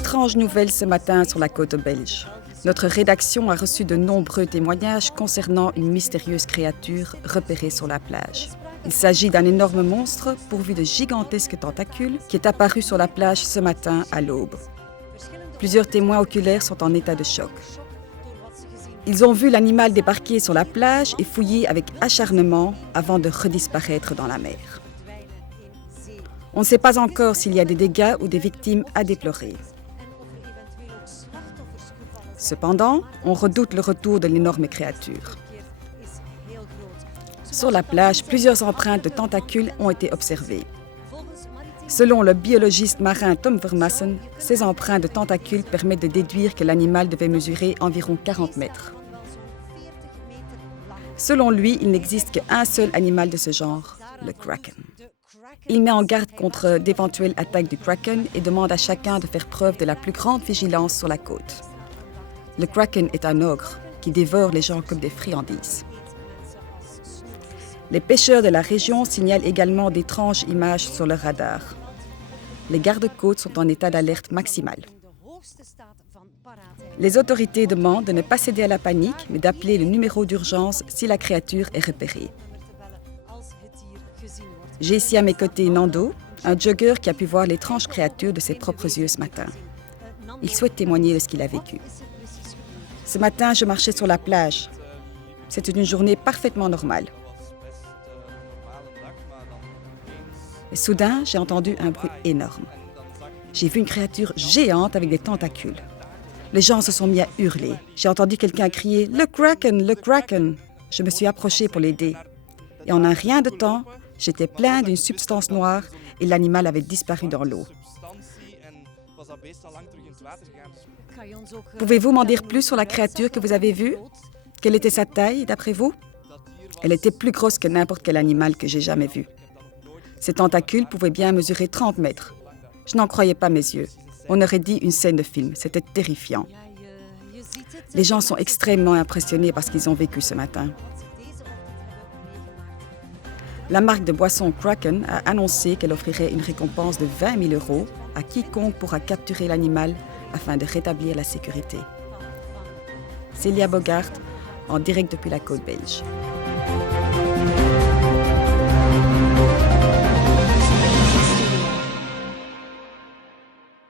étrange nouvelle ce matin sur la côte belge. Notre rédaction a reçu de nombreux témoignages concernant une mystérieuse créature repérée sur la plage. Il s'agit d'un énorme monstre pourvu de gigantesques tentacules qui est apparu sur la plage ce matin à l'aube. Plusieurs témoins oculaires sont en état de choc. Ils ont vu l'animal débarquer sur la plage et fouiller avec acharnement avant de redisparaître dans la mer. On ne sait pas encore s'il y a des dégâts ou des victimes à déplorer. Cependant, on redoute le retour de l'énorme créature. Sur la plage, plusieurs empreintes de tentacules ont été observées. Selon le biologiste marin Tom Vermassen, ces empreintes de tentacules permettent de déduire que l'animal devait mesurer environ 40 mètres. Selon lui, il n'existe qu'un seul animal de ce genre, le kraken. Il met en garde contre d'éventuelles attaques du kraken et demande à chacun de faire preuve de la plus grande vigilance sur la côte. Le kraken est un ogre qui dévore les gens comme des friandises. Les pêcheurs de la région signalent également d'étranges images sur leur radar. Les gardes-côtes sont en état d'alerte maximale. Les autorités demandent de ne pas céder à la panique, mais d'appeler le numéro d'urgence si la créature est repérée. J'ai ici à mes côtés Nando, un jogger qui a pu voir l'étrange créature de ses propres yeux ce matin. Il souhaite témoigner de ce qu'il a vécu. Ce matin, je marchais sur la plage. C'était une journée parfaitement normale. Et soudain, j'ai entendu un bruit énorme. J'ai vu une créature géante avec des tentacules. Les gens se sont mis à hurler. J'ai entendu quelqu'un crier « Le kraken, le kraken !» Je me suis approchée pour l'aider. Et en un rien de temps, j'étais plein d'une substance noire et l'animal avait disparu dans l'eau. Pouvez-vous m'en dire plus sur la créature que vous avez vue? Quelle était sa taille, d'après vous? Elle était plus grosse que n'importe quel animal que j'ai jamais vu. Ses tentacules pouvaient bien mesurer 30 mètres. Je n'en croyais pas mes yeux. On aurait dit une scène de film. C'était terrifiant. Les gens sont extrêmement impressionnés par ce qu'ils ont vécu ce matin. La marque de boisson Kraken a annoncé qu'elle offrirait une récompense de 20 000 € à quiconque pourra capturer l'animal afin de rétablir la sécurité. Célia Bogart, en direct depuis la côte belge.